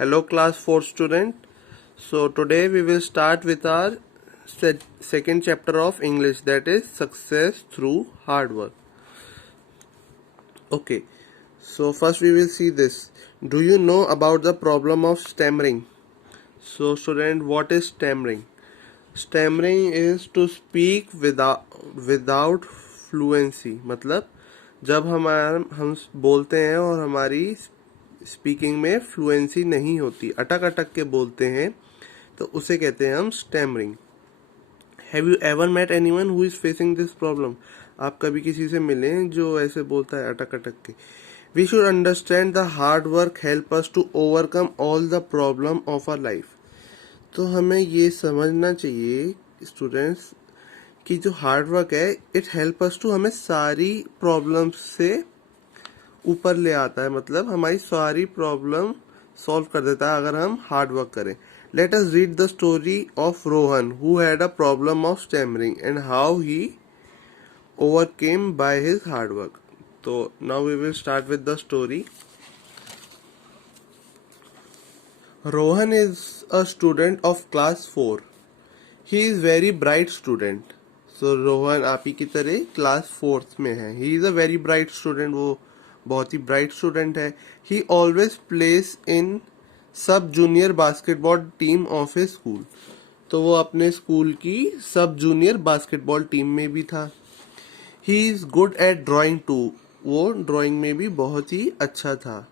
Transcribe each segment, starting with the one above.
Hello class 4 student. So today we will start with our second chapter of English, that is success through hard work. Okay. So first we will see this. Do you know about the problem of stammering? So student, what is stammering? Stammering is to speak without fluency. मतलब जब हम बोलते हैं और हमारी speaking में fluency नहीं होती, अटक अटक के बोलते हैं, तो उसे कहते हैं हम stammering. Have you ever met anyone who is facing this problem? आप कभी किसी से मिले जो ऐसे बोलता है अटक अटक के? We should understand the hard work help us to overcome all the problem of our life. तो हमें ये समझना चाहिए स्टूडेंट्स कि जो हार्ड वर्क है इट हेल्प अस टू, हमें सारी प्रॉब्लम्स से ऊपर ले आता है. मतलब हमारी सारी प्रॉब्लम सॉल्व कर देता है अगर हम हार्ड वर्क करें. Let us read the story of Rohan who had a problem of stammering and how he overcame by his hard work. तो now we will start with the story. Rohan is a student of class 4. He is very bright student. So Rohan आप ही की तरह class 4th में है. He is a very bright student. वो बहुत ही bright student है. ही ऑलवेज प्लेस इन सब junior basketball team of A school. तो वो अपने स्कूल की सब जूनियर बास्केटबॉल टीम में भी था. He is good at drawing too. वो ड्राइंग में भी बहुत ही अच्छा था.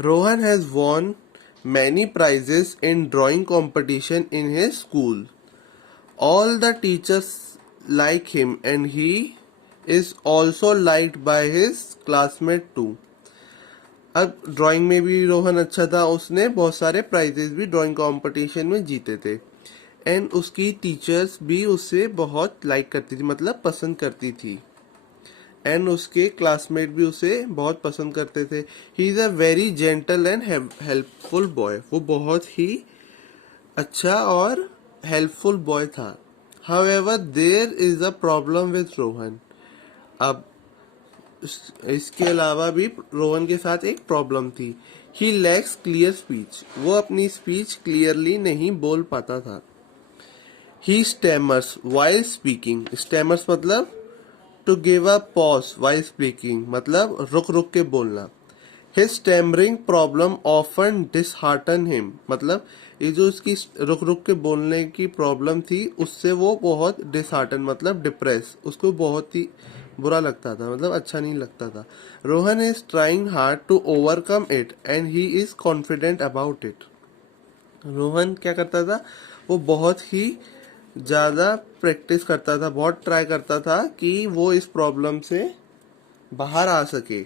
Rohan has won many prizes in drawing competition in his school. All the teachers like him and he is also liked by his classmate too. अब drawing में भी रोहन अच्छा था. उसने बहुत सारे प्राइजेस भी ड्राइंग कंपटीशन में जीते थे. एंड उसकी टीचर्स भी उससे बहुत लाइक करती थी, मतलब पसंद करती थी. एंड उसके क्लासमेट भी उसे बहुत पसंद करते थे. He is a very gentle and helpful boy. वो बहुत ही अच्छा और हेल्पफुल बॉय था. However there is a problem with Rohan. अब इसके अलावा भी रोहन के साथ एक प्रॉब्लम थी. ही लैक्स क्लियर स्पीच. वो अपनी स्पीच क्लियरली नहीं बोल पाता था. ही स्टेमर्स वाइल स्पीकिंग. स्टेमर्स मतलब to give a pause while speaking, मतलब रुक रुक के बोलना. His stammering problem often dishearten him. मतलब ये जो इसकी रुक रुक के बोलने की प्रॉब्लम थी उससे वो बहुत डिसहार्टन मतलब डिप्रेस, उसको बहुत ही बुरा लगता था, मतलब अच्छा नहीं लगता था. Rohan is trying hard to overcome it and he is confident about it. Rohan क्या करता था, वो बहुत ही ज्यादा प्रैक्टिस करता था, बहुत ट्राई करता था कि वो इस प्रॉब्लम से बाहर आ सके.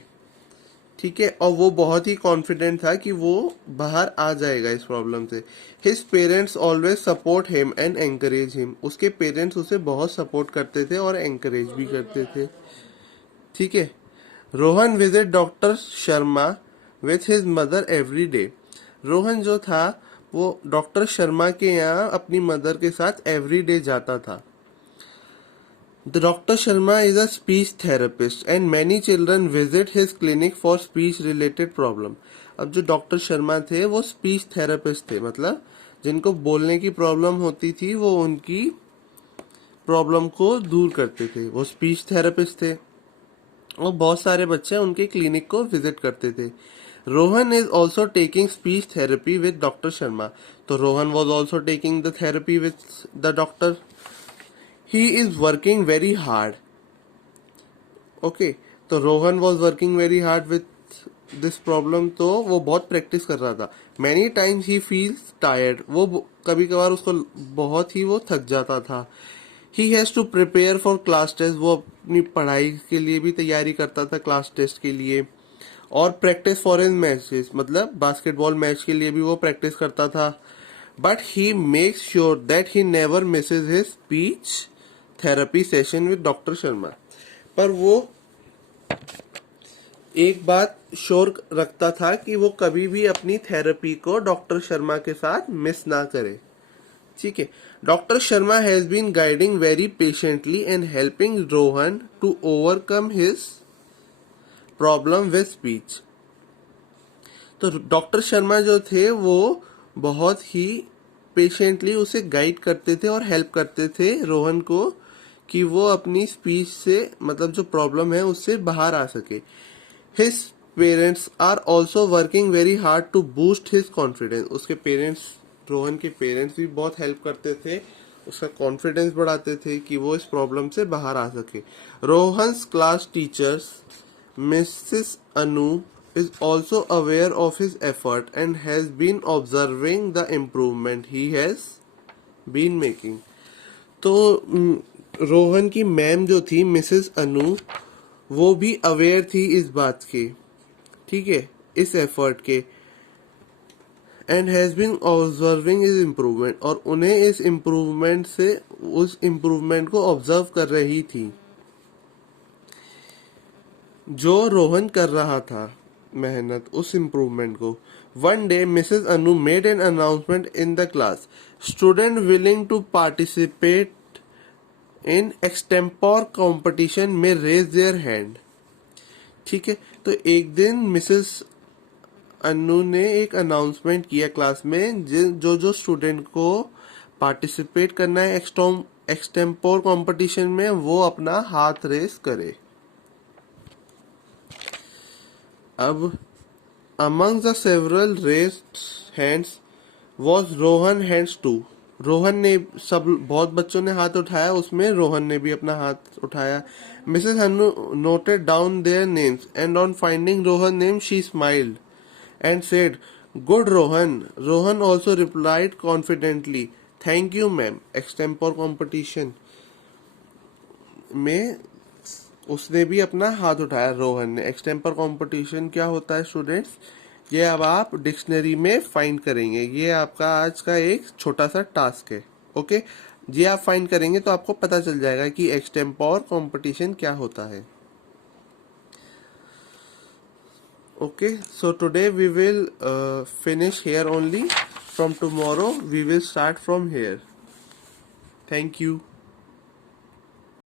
ठीक है. और वो बहुत ही कॉन्फिडेंट था कि वो बाहर आ जाएगा इस प्रॉब्लम से. His parents always support him and encourage him. उसके पेरेंट्स उसे बहुत सपोर्ट करते थे और एंकरेज भी करते थे. ठीक है. Rohan visit doctor Sharma with his mother every day. Rohan जो था वो डॉक्टर शर्मा के यहाँ अपनी मदर के साथ एवरी डे जाता था. The Dr. Sharma is a speech therapist and many children visit his clinic for speech related problem. अब जो डॉक्टर शर्मा थे वो स्पीच थेरेपिस्ट थे, मतलब जिनको बोलने की प्रॉब्लम होती थी वो उनकी प्रॉब्लम को दूर करते थे. वो स्पीच थेरेपिस्ट थे और बहुत सारे बच्चे उनके क्लिनिक को विजिट करते थे. Rohan is also taking speech therapy with doctor Sharma. तो Rohan was also taking the therapy with the doctor. He is working very hard. Okay, तो Rohan was working very hard with this problem. तो वो बहुत प्रैक्टिस कर रहा था. Many times he feels tired. वो कभी कभार उसको बहुत ही वो थक जाता था. He has to prepare for class test. वो अपनी पढ़ाई के लिए भी तैयारी करता था क्लास टेस्ट के लिए. और प्रैक्टिस फॉर हिज मैचेस, मतलब बास्केटबॉल मैच के लिए भी वो प्रैक्टिस करता था. But he makes sure that he never misses his speech therapy session with doctor Sharma. पर वो एक बात श्योर रखता था कि वो कभी भी अपनी थेरेपी को डॉक्टर शर्मा के साथ मिस ना करे. ठीक है. Doctor Sharma has been guiding very patiently and helping Rohan to overcome his problem with speech. तो डॉक्टर शर्मा जो थे वो बहुत ही पेशेंटली उसे गाइड करते थे और हेल्प करते थे रोहन को कि वो अपनी स्पीच से मतलब जो प्रॉब्लम है उससे बाहर आ सके. His parents are also working very hard to boost his confidence. उसके पेरेंट्स, रोहन के पेरेंट्स भी बहुत हेल्प करते थे, उसका कॉन्फिडेंस बढ़ाते थे कि वो इस प्रॉब्लम से बाहर आ सके. Rohan's class teachers Mrs Anu is also aware of his effort and has been observing the improvement he has been making. तो रोहन की मैम जो थी मिसेस अनु, वो भी अवेयर थी इस बात की, ठीक है, इस एफर्ट के, and has been observing is improvement, और उन्हें इस इम्प्रूवमेंट से, उस इम्प्रूवमेंट को ऑब्जर्व कर रही थी जो रोहन कर रहा था मेहनत, उस इम्प्रूवमेंट को. One day Mrs Anu made an announcement in the class, student willing to participate in extempore competition may raise their hand. ठीक है, तो एक दिन मिसेस अनु ने एक अनाउंसमेंट किया क्लास में, जो जो स्टूडेंट को पार्टिसिपेट करना है एक्सटेम्पोर कॉम्पिटिशन में, वो अपना हाथ रेस करे. अब among the several raised hands was Rohan hands too. Rohan ने, सब बहुत बच्चों ने हाथ उठाया, उसमें रोहन ने भी अपना हाथ उठाया. Mrs Hanu noted down their names and on finding Rohan's name she smiled and said, "Good Rohan." Rohan also replied confidently, "Thank you ma'am." Extempore competition में उसने भी अपना हाथ उठाया, रोहन ने. एक्सटेम्पर कंपटीशन क्या होता है स्टूडेंट्स, ये अब आप डिक्शनरी में फाइंड करेंगे. ये आपका आज का एक छोटा सा टास्क है. ओके, ये आप फाइंड करेंगे तो आपको पता चल जाएगा कि एक्सटेम्पर कंपटीशन क्या होता है. Okay, so today we will finish here only. From tomorrow we will start from here. Thank you.